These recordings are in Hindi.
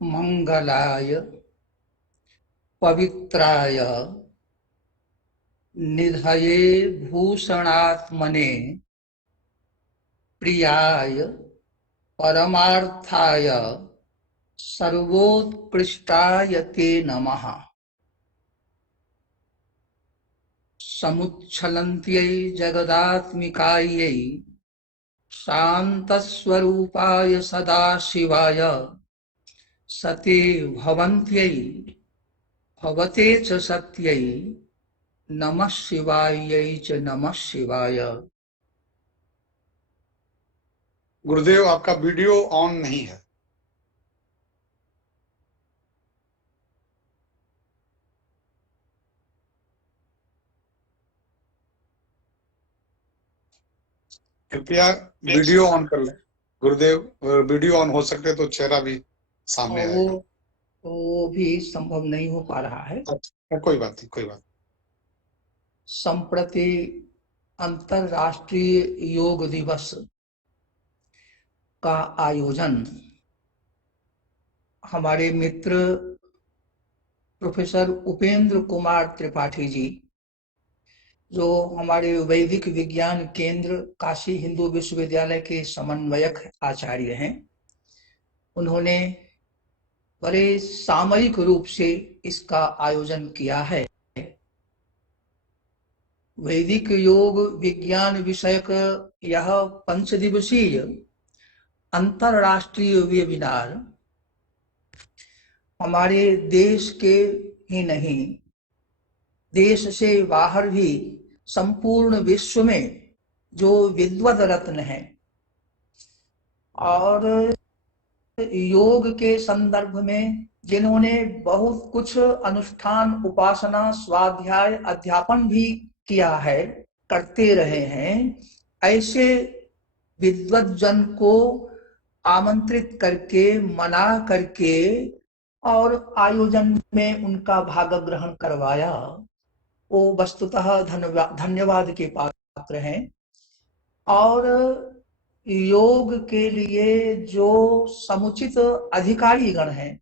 मंगलाय पवित्राय निधये भूषणात्मने प्रियाय परमार्थाय सर्वोत्कृष्टाय ते नमः। समुच्छलन्त्यै जगदात्मिकायै शान्तस्वरूपाय सदाशिवाय सते भवन्त्यै भवते च सत्यै नमः शिवायै च नमः शिवाय। गुरुदेव, आपका वीडियो ऑन नहीं है। कृपया वीडियो ऑन कर लें। गुरुदेव, वीडियो ऑन हो सकते तो चेहरा भी सामने और आएगा। वो भी संभव नहीं हो पा रहा है। अच्छा, कोई बात नहीं, कोई बात। संप्रति अंतरराष्ट्रीय योग दिवस का आयोजन हमारे मित्र प्रोफेसर उपेंद्र कुमार त्रिपाठी जी, जो हमारे वैदिक विज्ञान केंद्र काशी हिंदू विश्वविद्यालय के समन्वयक आचार्य हैं, उन्होंने बड़े सामयिक रूप से इसका आयोजन किया है। वैदिक योग विज्ञान विषयक यह 5 दिवसीय अंतरराष्ट्रीय वेबिनार हमारे देश के ही नहीं, देश से बाहर भी संपूर्ण विश्व में जो विद्वत रत्न हैं और योग के संदर्भ में जिन्होंने बहुत कुछ अनुष्ठान, उपासना, स्वाध्याय, अध्यापन भी किया है, करते रहे हैं, ऐसे विद्वत जन को आमंत्रित करके, मना करके और आयोजन में उनका भाग ग्रहण करवाया, वो वस्तुतः धन्यवाद के पात्र हैं। और योग के लिए जो समुचित अधिकारी गण हैं,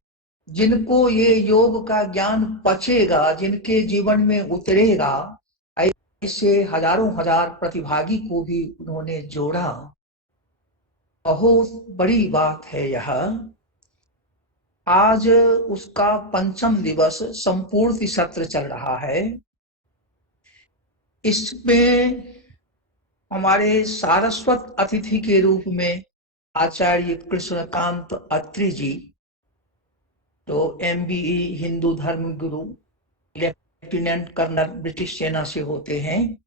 जिनको ये योग का ज्ञान पचेगा, जिनके जीवन में उतरेगा, ऐसे हजारों हजार प्रतिभागी को भी उन्होंने जोड़ा। बहुत बड़ी बात है यह। आज उसका 5वां दिवस संपूर्ण सत्र चल रहा है। इसमें हमारे सारस्वत अतिथि के रूप में आचार्य कृष्णकांत अत्री जी, तो MBE हिंदू धर्म गुरु, लेफ्टिनेंट कर्नल ब्रिटिश सेना से होते हैं।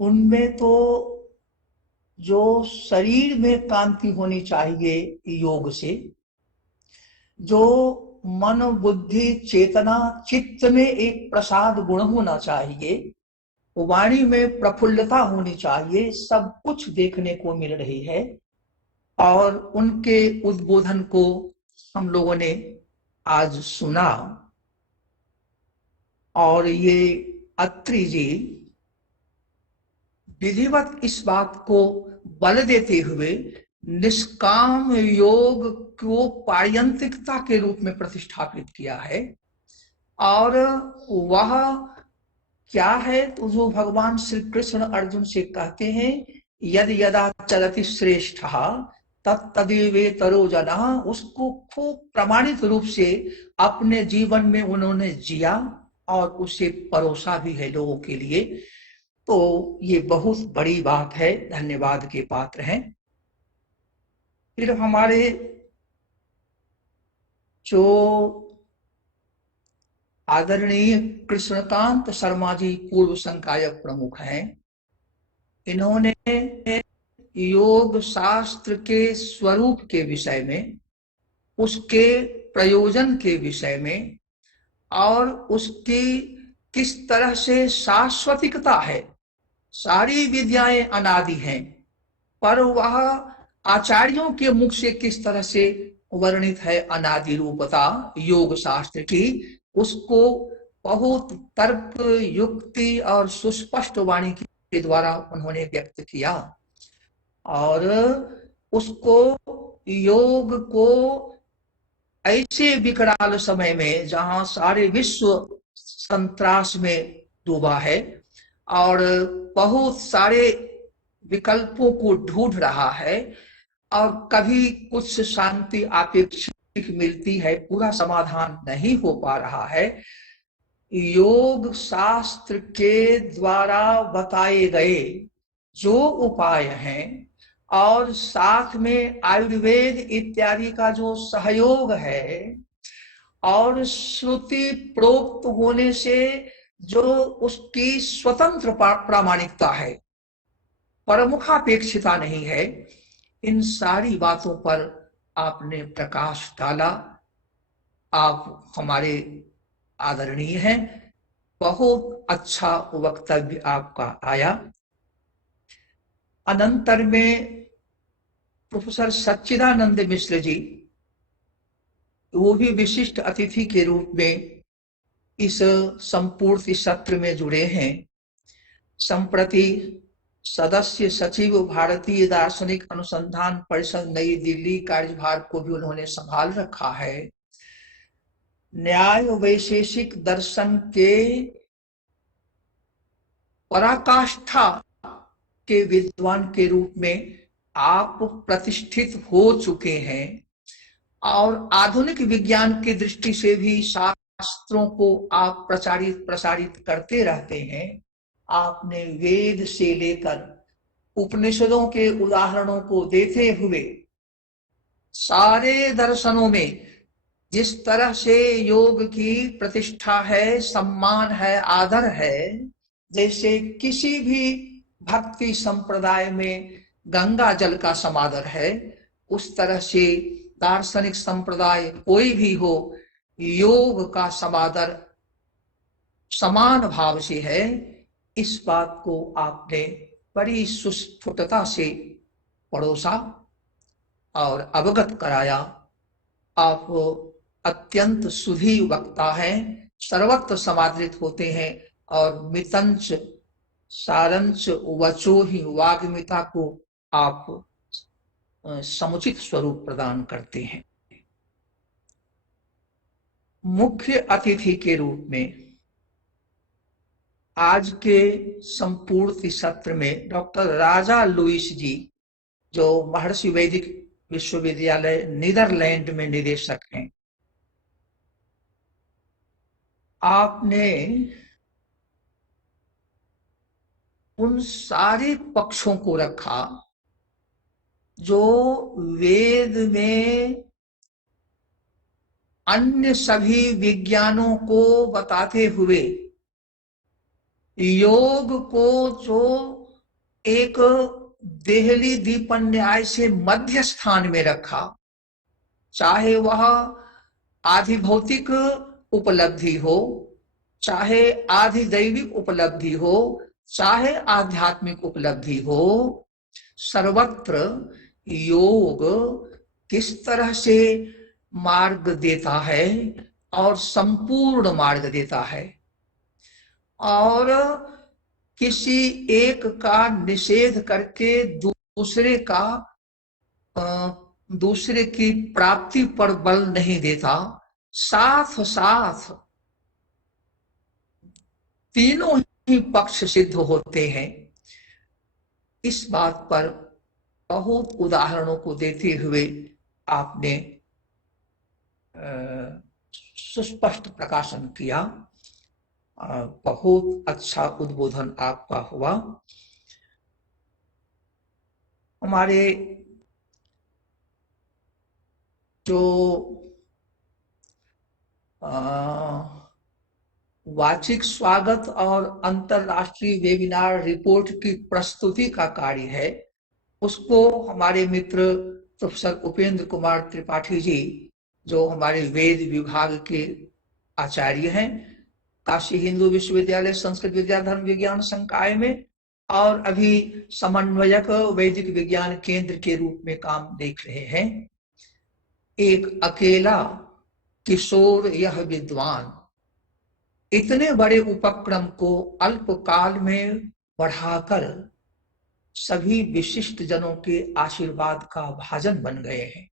उनमें तो जो शरीर में कांति होनी चाहिए योग से, जो मन, बुद्धि, चेतना, चित्त में एक प्रसाद गुण होना चाहिए, वाणी में प्रफुल्लता होनी चाहिए, सब कुछ देखने को मिल रही है। और उनके उद्बोधन को हम लोगों ने आज सुना। और ये अत्री जी विधिवत इस बात को बल देते हुए निष्काम योग को पारयंत्रिकता के रूप में प्रतिष्ठापित किया है। और वह क्या है, तो जो भगवान श्री कृष्ण अर्जुन से कहते हैं, यद यदा चलति श्रेष्ठ तत्तदेवेतरो जनः, उसको खूब प्रमाणित रूप से अपने जीवन में उन्होंने जिया और उसे परोसा भी है लोगों के लिए। तो ये बहुत बड़ी बात है, धन्यवाद के पात्र हैं। फिर हमारे जो आदरणीय कृष्णकांत शर्मा जी पूर्व संकायक प्रमुख हैं, इन्होंने योग शास्त्र के स्वरूप के विषय में, उसके प्रयोजन के विषय में और उसकी किस तरह से शाश्वतिकता है। सारी विद्याएं अनादि हैं, पर वह आचार्यों के मुख से किस तरह से वर्णित है अनादि रूपता योग शास्त्र की, उसको बहुत तर्क, युक्ति और सुस्पष्ट वाणी के द्वारा उन्होंने व्यक्त किया। और उसको, योग को ऐसे विकराल समय में जहां सारे विश्व संत्रास में डूबा है और बहुत सारे विकल्पों को ढूंढ रहा है और कभी कुछ शांति अपेक्षित मिलती है, पूरा समाधान नहीं हो पा रहा है, योग शास्त्र के द्वारा बताए गए जो उपाय हैं और साथ में आयुर्वेद इत्यादि का जो सहयोग है और श्रुति प्रोक्त होने से जो उसकी स्वतंत्र प्रामाणिकता है, परमुखापेक्षिता नहीं है, इन सारी बातों पर आपने प्रकाश डाला। आप हमारे आदरणीय हैं, बहुत अच्छा वक्तव्य आपका आया। अनंतर में प्रोफेसर सच्चिदानंद मिश्र जी, वो भी विशिष्ट अतिथि के रूप में इस संपूर्ण सत्र में जुड़े हैं। संप्रति सदस्य सचिव भारतीय दार्शनिक अनुसंधान परिषद नई दिल्ली कार्यभार को भी उन्होंने संभाल रखा है। न्याय वैशेषिक दर्शन के पराकाष्ठा के विद्वान के रूप में आप प्रतिष्ठित हो चुके हैं और आधुनिक विज्ञान की दृष्टि से भी शास्त्रों को आप प्रसारित करते रहते हैं। आपने वेद से लेकर उपनिषदों के उदाहरणों को देते हुए सारे दर्शनों में जिस तरह से योग की प्रतिष्ठा है, सम्मान है, आदर है, जैसे किसी भी भक्ति संप्रदाय में गंगा जल का समादर है, उस तरह से दार्शनिक संप्रदाय कोई भी हो, योग का समादर समान भाव से है। इस बात को आपने बड़ी सुस्फुटता से परोसा और अवगत कराया। आप अत्यंत सुधी वक्ता हैं, सर्वत्र समादृत होते हैं और मितंच सारंच वचो ही वाग्मिता को आप समुचित स्वरूप प्रदान करते हैं। मुख्य अतिथि के रूप में आज के संपूर्ण सत्र में डॉक्टर राजा लुइस जी, जो महर्षि वैदिक विश्वविद्यालय नीदरलैंड में निदेशक हैं, आपने उन सारे पक्षों को रखा जो वेद में अन्य सभी विज्ञानों को बताते हुए योग को जो एक देहली दीपन न्याय से मध्य स्थान में रखा, चाहे वह आधिभौतिक उपलब्धि हो, चाहे आधिदैविक उपलब्धि हो, चाहे आध्यात्मिक उपलब्धि हो, सर्वत्र योग किस तरह से मार्ग देता है और संपूर्ण मार्ग देता है और किसी एक का निषेध करके दूसरे की प्राप्ति पर बल नहीं देता, साथ साथ तीनों ही पक्ष सिद्ध होते हैं। इस बात पर बहुत उदाहरणों को देते हुए आपने सुस्पष्ट प्रकाशन किया। बहुत अच्छा उद्बोधन आपका हुआ। हमारे जो वाचिक स्वागत और अंतरराष्ट्रीय वेबिनार रिपोर्ट की प्रस्तुति का कार्य है, उसको हमारे मित्र प्रोफेसर उपेंद्र कुमार त्रिपाठी जी, जो हमारे वेद विभाग के आचार्य हैं, काशी हिंदू विश्वविद्यालय संस्कृत विद्या धर्म विज्ञान संकाय में, और अभी समन्वयक वैदिक विज्ञान केंद्र के रूप में काम देख रहे हैं। एक अकेला किशोर यह विद्वान इतने बड़े उपक्रम को अल्प काल में बढ़ाकर सभी विशिष्ट जनों के आशीर्वाद का भाजन बन गए हैं।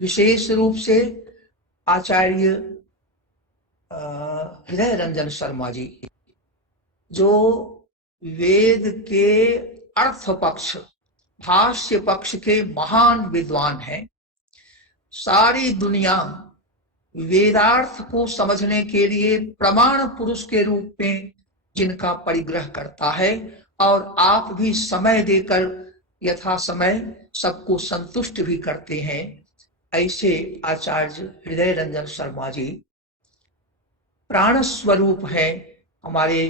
विशेष रूप से आचार्य हृदय रंजन शर्मा जी, जो वेद के अर्थ पक्ष, भाष्य पक्ष के महान विद्वान हैं। सारी दुनिया वेदार्थ को समझने के लिए प्रमाण पुरुष के रूप में जिनका परिग्रह करता है, और आप भी समय देकर यथा समय सबको संतुष्ट भी करते हैं, ऐसे आचार्य हृदय रंजन शर्मा जी प्राण स्वरूप है हमारे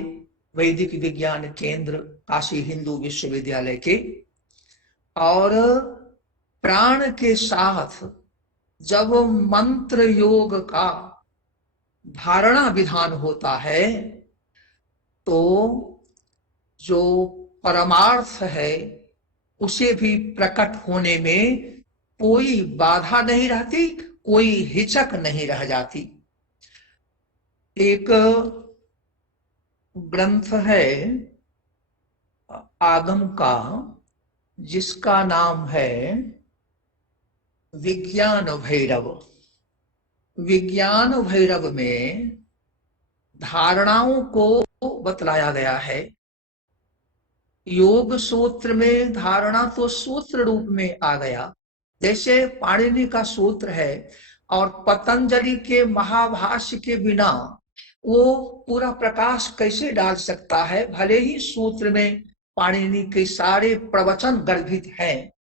वैदिक विज्ञान केंद्र काशी हिंदू विश्वविद्यालय के। और प्राण के साथ जब मंत्र योग का धारणा विधान होता है तो जो परमार्थ है उसे भी प्रकट होने में कोई बाधा नहीं रहती, कोई हिचक नहीं रह जाती। एक ग्रंथ है आगम का जिसका नाम है विज्ञान भैरव। विज्ञान भैरव में धारणाओं को बतलाया गया है। योग सूत्र में धारणा तो सूत्र रूप में आ गया, जैसे पाणिनि का सूत्र है, और पतंजलि के महाभाष्य के बिना वो पूरा प्रकाश कैसे डाल सकता है, भले ही सूत्र में पाणिनि के सारे प्रवचन गर्भित हैं।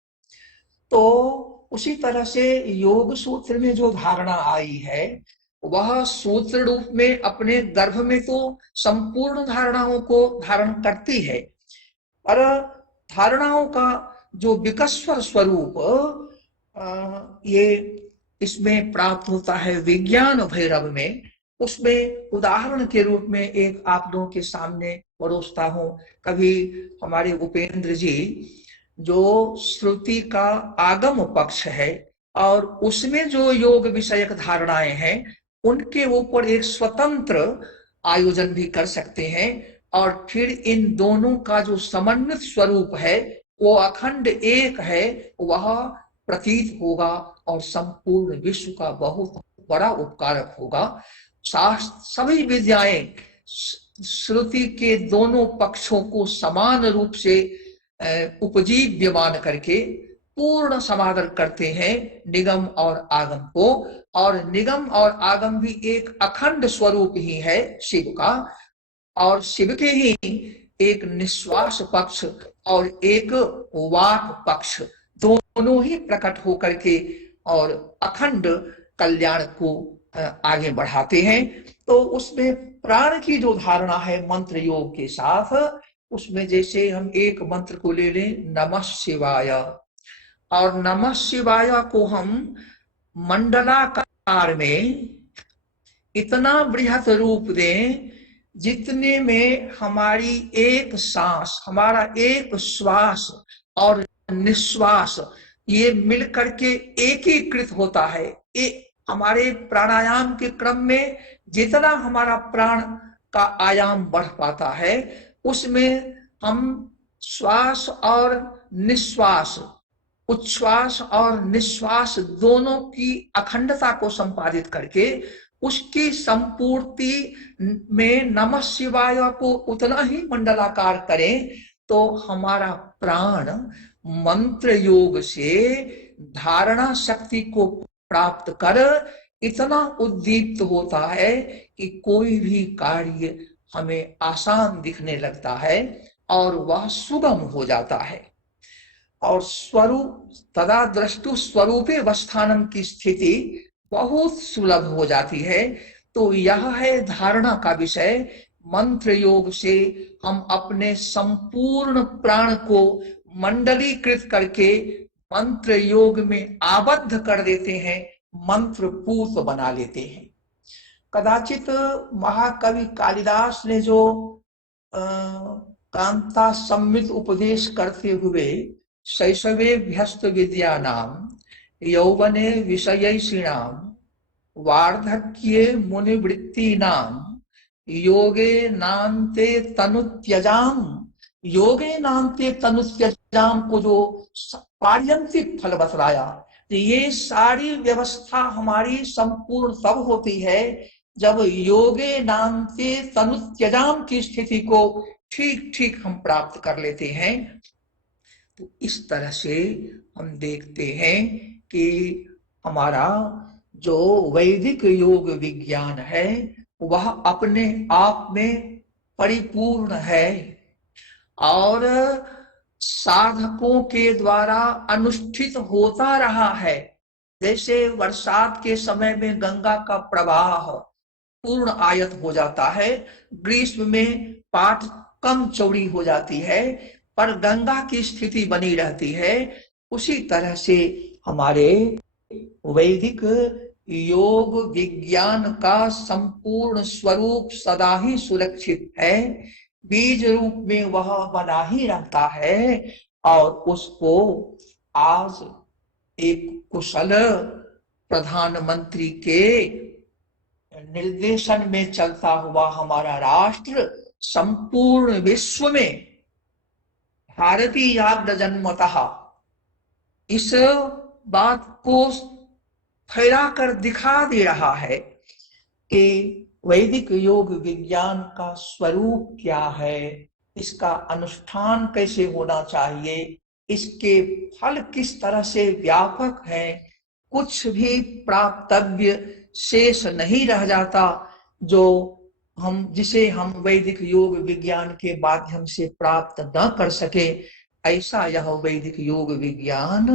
तो उसी तरह से योग सूत्र में जो धारणा आई है वह सूत्र रूप में अपने गर्भ में तो संपूर्ण धारणाओं को धारण करती है, और धारणाओं का जो विकस्वर स्वरूप ये इसमें प्राप्त होता है विज्ञान भैरव में। उसमें उदाहरण के रूप में एक आप लोगों के सामने परोसता हूं। कभी हमारे उपेंद्र जी, जो श्रुति का आगम पक्ष है और उसमें जो योग विषयक धारणाएं हैं, उनके ऊपर एक स्वतंत्र आयोजन भी कर सकते हैं, और फिर इन दोनों का जो समन्वित स्वरूप है वो अखंड एक है, वह प्रतीत होगा और संपूर्ण विश्व का बहुत बड़ा उपकारक होगा। सभी विद्याएं श्रुति के दोनों पक्षों को समान रूप से उपजीव्य मान करके पूर्ण समादर करते हैं निगम और आगम को, और निगम और आगम भी एक अखंड स्वरूप ही है शिव का, और शिव के ही एक निश्वास पक्ष और एक वाक पक्ष दोनों ही प्रकट होकर के और अखंड कल्याण को आगे बढ़ाते हैं। तो उसमें प्राण की जो धारणा है मंत्र योग के साथ, उसमें जैसे हम एक मंत्र को ले लें नमः शिवाय, और नमः शिवाय को हम मंडलाकार में इतना बृहत रूप दें जितने में हमारी एक सांस, हमारा एक श्वास और निश्वास ये मिलकर के एकीकृत होता है। हमारे प्राणायाम के क्रम में जितना हमारा प्राण का आयाम बढ़ पाता है, उसमें हम श्वास और निश्वास, उच्छ्वास और निश्वास दोनों की अखंडता को संपादित करके उसकी संपूर्ति में नमः शिवाय को उतना ही मंडलाकार करें, तो हमारा प्राण मंत्र योग से धारणा शक्ति को प्राप्त कर इतना उद्दीप्त होता है कि कोई भी कार्य हमें आसान दिखने लगता है और वह सुगम हो जाता है। और स्वरूप तदा दृष्टु स्वरूपे वस्थानम की स्थिति बहुत सुलभ हो जाती है। तो यह है धारणा का विषय। मंत्र योग से हम अपने संपूर्ण प्राण को मंडलीकृत करके मंत्र योग में आबद्ध कर देते हैं, मंत्र पूत बना लेते हैं। कदाचित महाकवि कालिदास ने जो कांता सम्मित उपदेश करते हुए शैशवे भ्यस्त विद्या नाम यौवने विषयैषिणाम वार्धक्ये मुनिवृत्ति नाम योगे नान्ते तनुत्यजाम, योगे नान्ते तनुत्यजाम को जो पार्यंतिक फल बतलाया, तो ये सारी व्यवस्था हमारी संपूर्ण तब होती है जब योगे नाम से तनुत्यजाम की स्थिति को ठीक ठीक हम प्राप्त कर लेते हैं। तो इस तरह से हम देखते हैं कि हमारा जो वैदिक योग विज्ञान है वह अपने आप में परिपूर्ण है और साधकों के द्वारा अनुष्ठित होता रहा है। जैसे बरसात के समय में गंगा का प्रवाह पूर्ण आयत हो जाता है, ग्रीष्म में पाट कम चौड़ी हो जाती है, पर गंगा की स्थिति बनी रहती है। उसी तरह से हमारे वैदिक योग विज्ञान का संपूर्ण स्वरूप सदा ही सुरक्षित है, बीज रूप में वह बना ही रहता है और उसको आज एक कुशल प्रधानमंत्री के निर्देशन में चलता हुआ हमारा राष्ट्र संपूर्ण विश्व में भारतीय जन्मतः इस बात को फैला कर दिखा दे रहा है कि वैदिक योग विज्ञान का स्वरूप क्या है, इसका अनुष्ठान कैसे होना चाहिए, इसके फल किस तरह से व्यापक है, कुछ भी प्राप्तव्य शेष नहीं रह जाता जो जिसे हम वैदिक योग विज्ञान के माध्यम से प्राप्त न कर सके। ऐसा यह वैदिक योग विज्ञान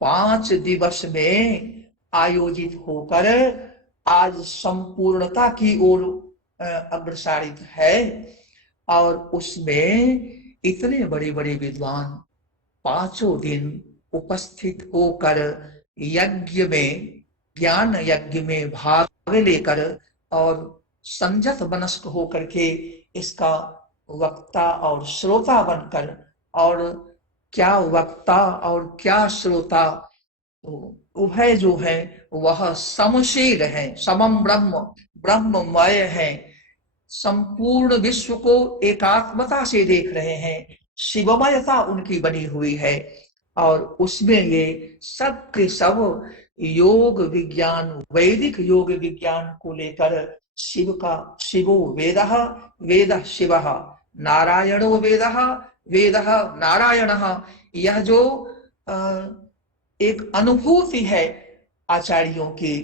5 दिवस में आयोजित होकर आज संपूर्णता की ओर अग्रसरित है और उसमें इतने बड़े बड़े विद्वान 5 दिन उपस्थित होकर यज्ञ में, ज्ञान यज्ञ में भाग लेकर और संयत मनस्क होकर के इसका वक्ता और श्रोता बनकर, और क्या वक्ता और क्या श्रोता उभय जो है वह समशील है, समम ब्रह्म, ब्रह्ममय है, संपूर्ण विश्व को एकात्मता से देख रहे हैं, शिवमयता उनकी बनी हुई है और उसमें ये सब के सब योग विज्ञान, वैदिक योग विज्ञान को लेकर शिवो वेदः, वेदः शिवः, नारायणो वेदः, वेदः नारायणः, यह जो एक अनुभूति है आचार्यों की,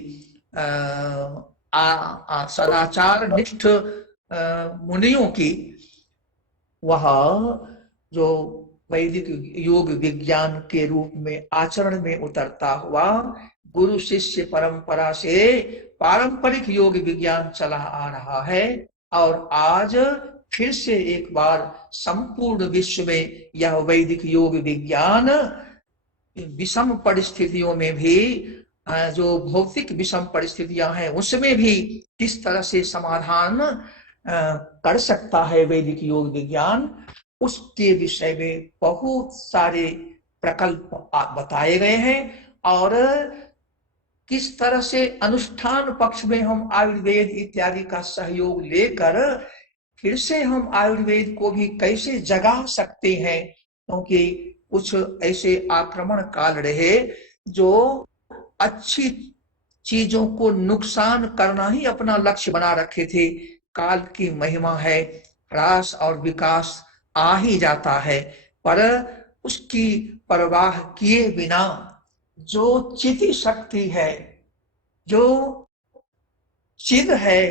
सदाचार निष्ठ मुनियों की, वह जो वैदिक योग विज्ञान के रूप में आचरण में उतरता हुआ गुरु शिष्य परंपरा से पारंपरिक योग विज्ञान चला आ रहा है और आज फिर से एक बार संपूर्ण विश्व में यह वैदिक योग विज्ञान विषम परिस्थितियों में भी, जो भौतिक विषम परिस्थितियां हैं उसमें भी किस तरह से समाधान कर सकता है वैदिक योग विज्ञान, उसके विषय में बहुत सारे प्रकल्प बताए गए हैं और किस तरह से अनुष्ठान पक्ष में हम आयुर्वेद इत्यादि का सहयोग लेकर फिर से हम आयुर्वेद को भी कैसे जगा सकते हैं, क्योंकि कुछ ऐसे आक्रमण काल रहे जो अच्छी चीजों को नुकसान करना ही अपना लक्ष्य बना रखे थे। काल की महिमा है, ह्रास और विकास आ ही जाता है, पर उसकी परवाह किए बिना जो चिति शक्ति है, जो चिद है,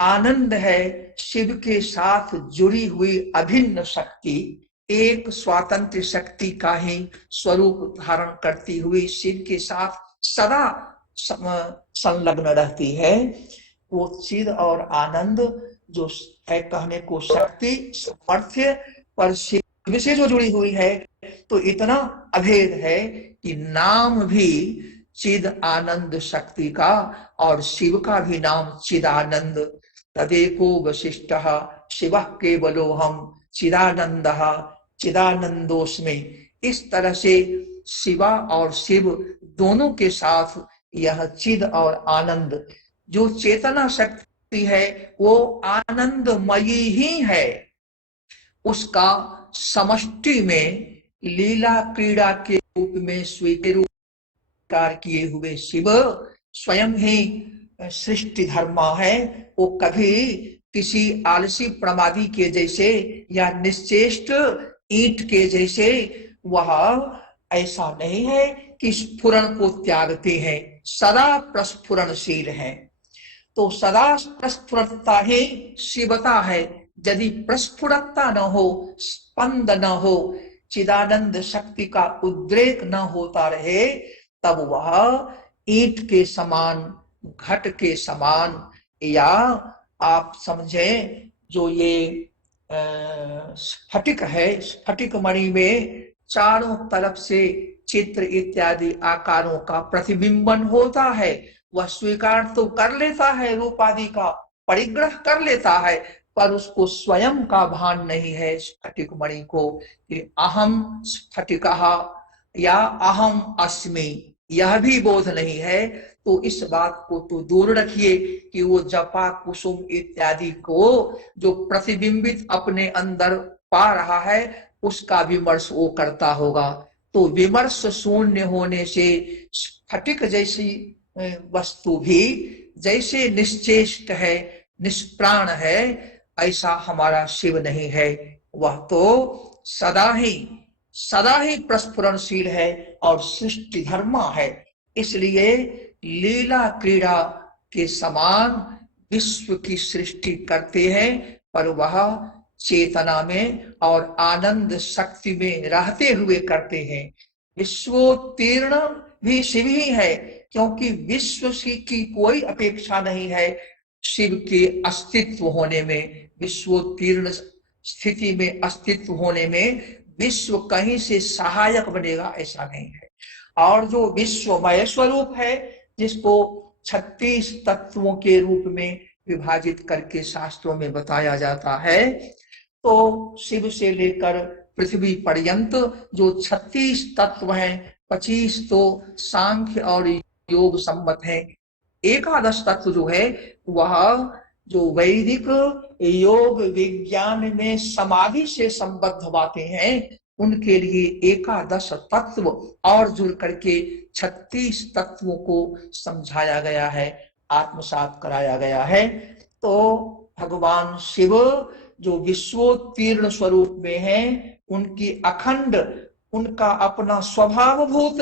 आनंद है, शिव के साथ जुड़ी हुई अभिन्न शक्ति, एक स्वातंत्र शक्ति का ही स्वरूप धारण करती हुई शिव के साथ सदा संलग्न रहती है, वो चिद और आनंद जो है कहने को शक्ति, सामर्थ्य, पर शिव से जो जुड़ी हुई है तो इतना अभेद है कि नाम भी चिद आनंद शक्ति का और शिव का भी नाम चिदानंद, तदेको वशिष्ठः शिवः केवलोऽहम् चिदानंदः चिदानंदोस्मि। इस तरह से शिवा और शिव दोनों के साथ यह चिद और आनंद जो चेतना शक्ति है वो आनंदमयी ही है, उसका समष्टि में लीला क्रीड़ा के रूप में स्वीकार स्वीकार किए हुए शिव स्वयं ही सृष्टि धर्मा है। वो कभी किसी आलसी प्रमादी के जैसे या निश्चेष्ट ईंट के जैसे वह ऐसा नहीं है कि स्फुरन को त्यागते हैं, सदा प्रस्फुरणशील है। तो सदा प्रस्फुरता ही शिवता है। यदि प्रस्फुरता न हो, स्पंद न हो, चिदानंद शक्ति का उद्रेक न होता रहे, तब वह ईंट के समान, घट के समान, या आप समझें जो ये स्फटिक है, स्फटिक मणि में चारों तरफ से चित्र इत्यादि आकारों का प्रतिबिंबन होता है। वह स्वीकार तो कर लेता है, रूप आदि का परिग्रह कर लेता है, पर उसको स्वयं का भान नहीं है स्फटिक मणि को कि अहम स्फटिकः या अहम अस्मि, यह भी बोध नहीं है। तो इस बात को तो दूर रखिए कि वो जपा कुसुम इत्यादि को जो प्रतिबिंबित अपने अंदर पा रहा है उसका विमर्श वो करता होगा। तो विमर्श शून्य होने से स्फटिक जैसी वस्तु भी जैसे निश्चेष्ट है, निष्प्राण है, ऐसा हमारा शिव नहीं है। वह तो सदा ही प्रस्फुरणशील है और सृष्टि धर्मा है। इसलिए लीला क्रीड़ा के समान विश्व की सृष्टि करते हैं, पर वह चेतना में और आनंद शक्ति में रहते हुए करते हैं। विश्वोत्तीर्ण भी शिव ही है, क्योंकि विश्व की कोई अपेक्षा नहीं है शिव के अस्तित्व होने में, विश्वोत्तीर्ण स्थिति में अस्तित्व होने में। विश्व कहीं से सहायक बनेगा ऐसा नहीं है। और जो विश्वमय स्वरूप है, जिसको 36 तत्वों के रूप में विभाजित करके शास्त्रों में बताया जाता है, तो शिव से लेकर पृथ्वी पर्यंत जो 36 तत्व हैं, 25 तो सांख्य और योग सम्मत है, 11 तत्व जो है वह जो वैदिक योग विज्ञान में समाधि से संबद्ध बातें हैं, उनके लिए 11 तत्व और जुड़ करके 36 तत्वों को समझाया गया है, आत्मसात कराया गया है। तो भगवान शिव जो विश्वोत्तीर्ण स्वरूप में है, उनकी अखंड, उनका अपना स्वभावभूत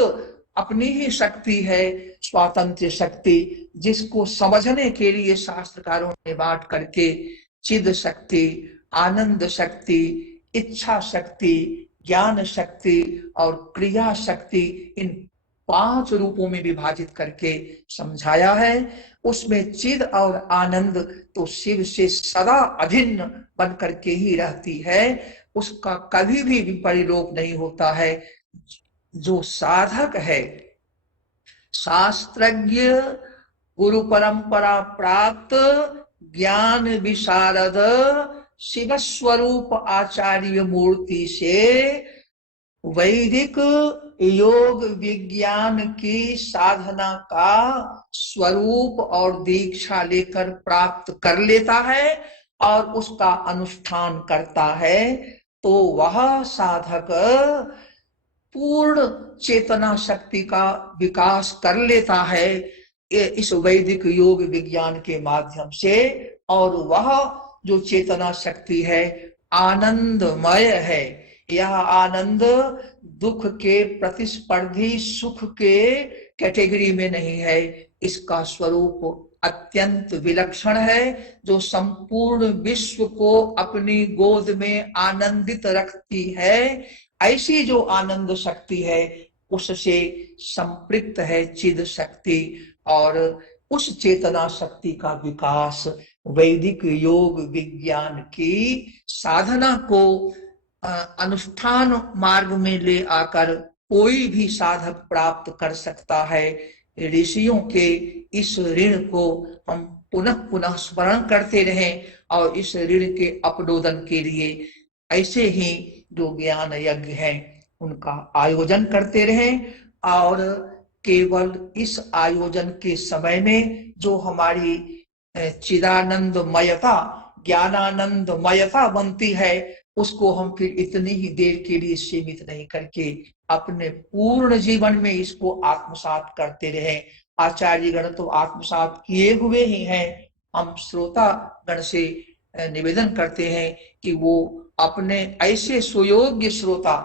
अपनी ही शक्ति है, स्वातंत्र शक्ति, जिसको समझने के लिए शास्त्रकारों ने बांट करके चिद शक्ति, आनंद शक्ति, इच्छा शक्ति, ज्ञान शक्ति और क्रिया शक्ति, इन 5 रूपों में विभाजित करके समझाया है। उसमें चिद और आनंद तो शिव से सदा अभिन्न बन करके ही रहती है, उसका कभी भी परिलोप नहीं होता है। जो साधक है, शास्त्रज्ञ, गुरु परंपरा प्राप्त ज्ञान विशारद शिव स्वरूप आचार्य मूर्ति से वैदिक योग विज्ञान की साधना का स्वरूप और दीक्षा लेकर प्राप्त कर लेता है और उसका अनुष्ठान करता है, तो वह साधक पूर्ण चेतना शक्ति का विकास कर लेता है इस वैदिक योग विज्ञान के माध्यम से। और वह जो चेतना शक्ति है आनंदमय है। यह आनंद दुख के प्रतिस्पर्धी सुख के कैटेगरी में नहीं है, इसका स्वरूप अत्यंत विलक्षण है, जो संपूर्ण विश्व को अपनी गोद में आनंदित रखती है। ऐसी जो आनंद शक्ति है उससे संपृक्त है चिद शक्ति, और उस चेतना शक्ति का विकास वैदिक योग विज्ञान की साधना को अनुष्ठान मार्ग में ले आकर कोई भी साधक प्राप्त कर सकता है। ऋषियों के इस ऋण को हम पुनः पुनः स्मरण करते रहें और इस ऋण के अपनोदन के लिए ऐसे ही जो ज्ञान यज्ञ हैं उनका आयोजन करते रहें। और केवल इस आयोजन के समय में जो हमारी चिदानंदमयता, ज्ञानानंदमयता बनती है, उसको हम फिर इतनी ही देर के लिए सीमित नहीं करके अपने पूर्ण जीवन में इसको आत्मसात करते रहे। आचार्य गण तो आत्मसात किए हुए ही हैं। हम श्रोता गण से निवेदन करते हैं कि वो अपने ऐसे सुयोग्य श्रोता,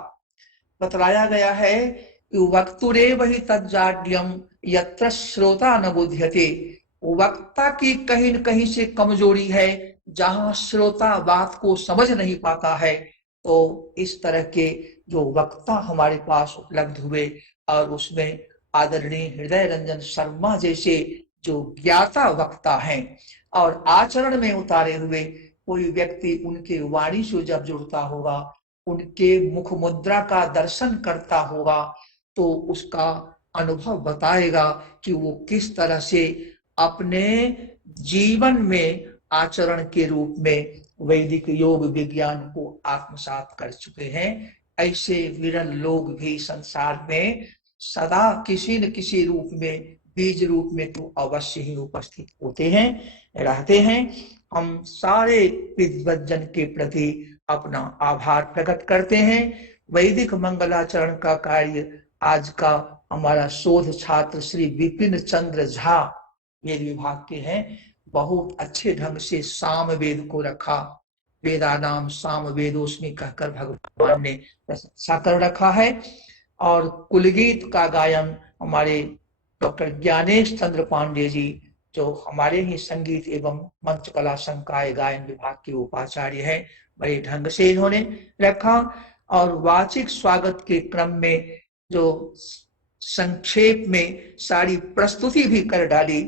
बतलाया गया है कि वक्तुरेव हि तज्जाड्यम यत्र श्रोता न बुध्यते, वक्ता की कहीं न कहीं से कमजोरी है, जहां श्रोता बात को समझ नहीं पाता है। तो इस तरह के जो वक्ता हमारे पास उपलब्ध हुए और उसमें आदरणीय हृदय रंजन शर्मा जैसे जो ज्ञाता वक्ता हैं और आचरण में उतारे हुए कोई व्यक्ति उनके वाणी से जब जुड़ता होगा, उनके मुख मुद्रा का दर्शन करता होगा, तो उसका अनुभव बताएगा कि वो किस तरह से अपने जीवन में आचरण के रूप में वैदिक योग विज्ञान को आत्मसात कर चुके हैं। ऐसे विरल लोग भी संसार में सदा किसी न किसी रूप में, बीज रूप में तो अवश्य ही उपस्थित होते हैं, रहते हैं। हम सारे विद्वज्जन के प्रति अपना आभार प्रकट करते हैं। वैदिक मंगलाचरण का कार्य आज का हमारा शोध छात्र श्री विपिन चंद्र झा वेद विभाग के हैं, बहुत अच्छे ढंग से साम वेद को रखा। वेदानाम साम वेदोस्मि कहकर भगवान ने प्रशंसा कर रखा है। और कुलगीत का गायन हमारे डॉक्टर ज्ञानेश चंद्र पांडे जी, जो हमारे ही संगीत एवं मंच कला संकाय गायन विभाग के उपाचार्य हैं, बड़े ढंग से इन्होंने रखा। और वाचिक स्वागत के क्रम में जो संक्षेप में सारी प्रस्तुति भी कर डाली,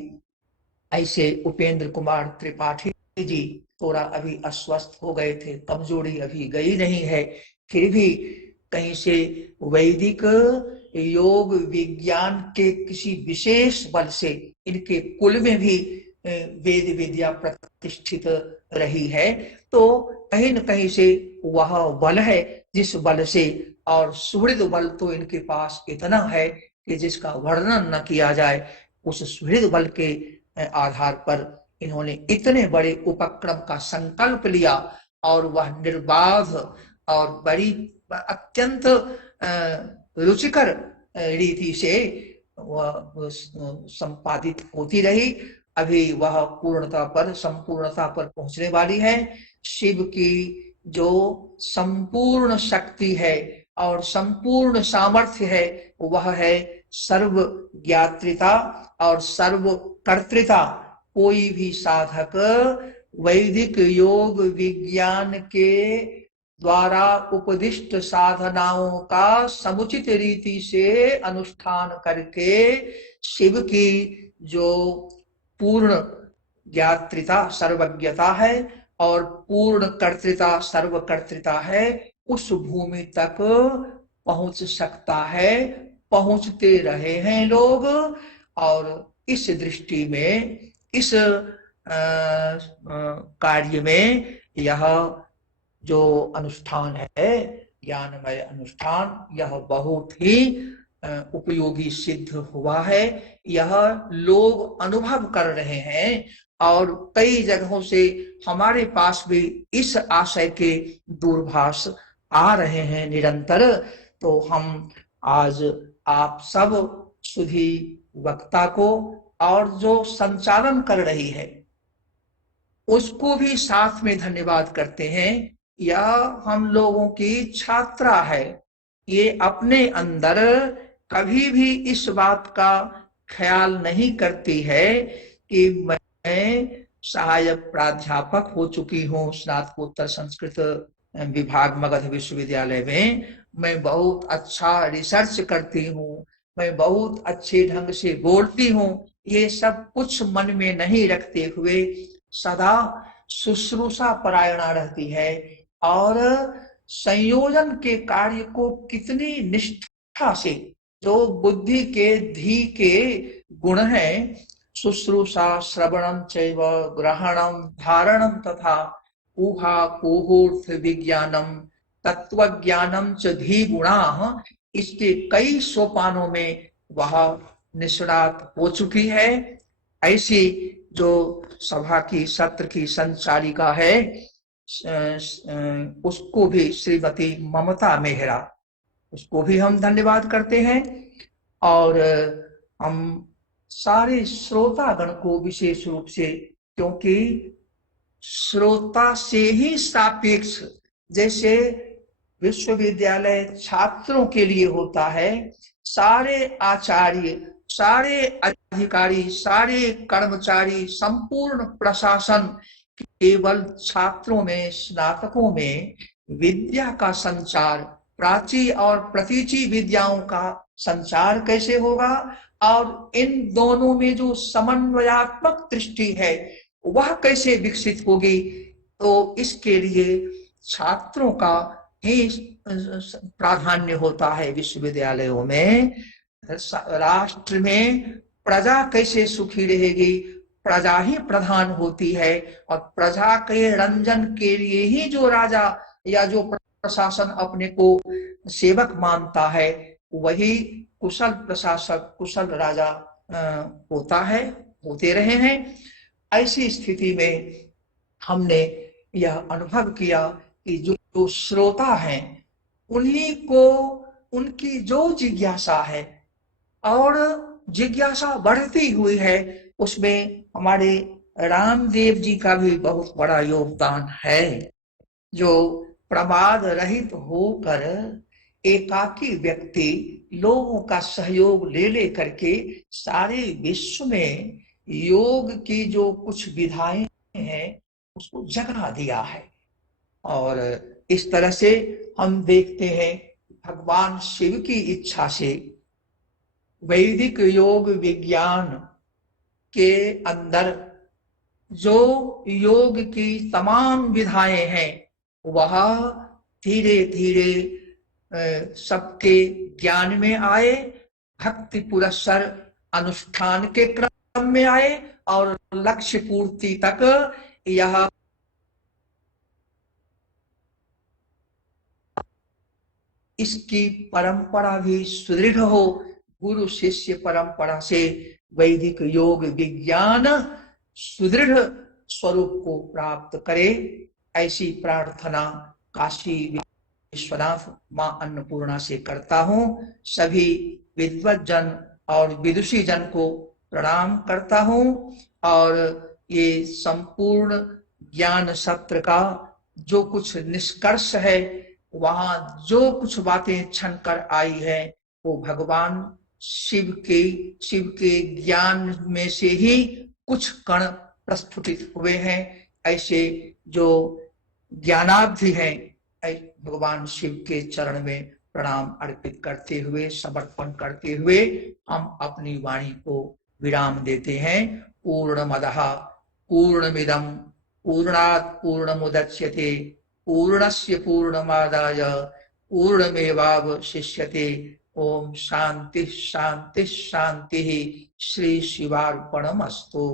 ऐसे उपेंद्र कुमार त्रिपाठी जी थोड़ा अभी अस्वस्थ हो गए थे, कमजोरी अभी गई नहीं है, फिर भी कहीं से वैदिक योग विज्ञान के किसी विशेष बल से इनके कुल में भी वेद विद्या प्रतिष्ठित रही है। तो कहीं न कहीं से वह बल है जिस बल से, और सुहृद बल तो इनके पास इतना है कि जिसका वर्णन न किया जाए। उस सुहृद बल के आधार पर इन्होंने इतने बड़े उपक्रम का संकल्प लिया और वह निर्बाध और बड़ी अत्यंत रुचिकर रीति से वह संपादित होती रही। अभी वह पूर्णता पर, संपूर्णता पर पहुंचने वाली है। शिव की जो संपूर्ण शक्ति है और संपूर्ण सामर्थ्य है, वह है सर्व ज्ञात्रिता और सर्व कर्तृता। कोई भी साधक वैदिक योग विज्ञान के द्वारा उपदिष्ट साधनाओं का समुचित रीति से अनुष्ठान करके शिव की जो पूर्ण ज्ञात्रिता सर्वज्ञता है और पूर्ण कर्तृता सर्वकर्तृता है, उस भूमि तक पहुंच सकता है, पहुंचते रहे हैं लोग। और इस दृष्टि में, इस कार्य में यह जो अनुष्ठान है, ज्ञानमय अनुष्ठान, यह बहुत ही उपयोगी सिद्ध हुआ है। यह लोग अनुभव कर रहे हैं और कई जगहों से हमारे पास भी इस आशय के दूरभाष आ रहे हैं निरंतर। तो हम आज आप सब सुधी वक्ता को और जो संचालन कर रही है उसको भी साथ में धन्यवाद करते हैं। यह हम लोगों की छात्रा है, ये अपने अंदर कभी भी इस बात का ख्याल नहीं करती है कि मैं सहायक प्राध्यापक हो चुकी हूँ स्नातकोत्तर संस्कृत विभाग मगध विश्वविद्यालय में, मैं बहुत अच्छा रिसर्च करती हूँ, मैं बहुत अच्छे ढंग से बोलती हूँ, ये सब कुछ मन में नहीं रखते हुए सदा शुश्रूषा परायणा रहती है और संयोजन के कार्य को कितनी निष्ठा से, जो बुद्धि के धी के गुण हैं, शुश्रूषा श्रवणम चैव ग्रहणम धारणम तथा ऊहा कोहूर्थ विज्ञानम तत्व ज्ञानम च धी गुणा, इसके कई सोपानों में वह निष्णात हो चुकी है। ऐसी जो सभा की सत्र की संचालिका है, उसको भी श्रीमती ममता मेहरा, उसको भी हम धन्यवाद करते हैं। और हम सारे श्रोतागण को विशेष रूप से, क्योंकि श्रोता से ही सापेक्ष, जैसे विश्वविद्यालय छात्रों के लिए होता है, सारे आचार्य, सारे अधिकारी, सारे कर्मचारी, संपूर्ण प्रशासन केवल छात्रों में, स्नातकों में विद्या का संचार, प्राची और प्रतीची विद्याओं का संचार कैसे होगा, और इन दोनों में जो समन्वयात्मक दृष्टि है वह कैसे विकसित होगी, तो इसके लिए छात्रों का ही प्राधान्य होता है विश्वविद्यालयों में। राष्ट्र में प्रजा कैसे सुखी रहेगी, प्रजा ही प्रधान होती है, और प्रजा के रंजन के लिए ही जो राजा या जो प्रशासन अपने को सेवक मानता है, वही कुशल प्रशासक, कुशल राजा होता है, होते रहे हैं। ऐसी स्थिति में हमने यह अनुभव किया कि जो श्रोता हैं उन्हीं को उनकी जो जिज्ञासा है और जिज्ञासा बढ़ती हुई है, उसमें हमारे रामदेव जी का भी बहुत बड़ा योगदान है, जो प्रमाद रहित होकर एकाकी व्यक्ति लोगों का सहयोग ले ले करके सारे विश्व में योग की जो कुछ विधाएं हैं उसको जगा दिया है। और इस तरह से हम देखते हैं भगवान शिव की इच्छा से वैदिक योग विज्ञान के अंदर जो योग की तमाम विधाएं हैं वह धीरे धीरे सबके ज्ञान में आए, भक्ति पुरस्सर अनुष्ठान के क्रम में आए, और लक्ष्य पूर्ति तक यह इसकी परंपरा भी सुदृढ़ हो, गुरु शिष्य परंपरा से वैदिक योग विज्ञान सुदृढ़ स्वरूप को प्राप्त करे, ऐसी प्रार्थना काशी विश्वनाथ मां अन्नपूर्णा से करता हूं। सभी विद्वत जन और विदुषी जन को प्रणाम करता हूं, और ये संपूर्ण ज्ञान सत्र का जो कुछ निष्कर्ष है, वहां जो कुछ बातें छनकर आई है, वो भगवान शिव के ज्ञान में से ही कुछ कण प्रस्फुटित हुए हैं। ऐसे जो ज्ञानाब्धि हैं, भगवान शिव के चरण में प्रणाम अर्पित करते हुए, समर्पण करते हुए हम अपनी वाणी को विराम देते हैं। पूर्णमदः पूर्णमिदं पूर्णात् पूर्णमुदच्यते पूर्णस्य पूर्णमादाय पूर्णमेवावशिष्यते। ओम शांति शांति शांति। श्री शिवार्पणमस्तु।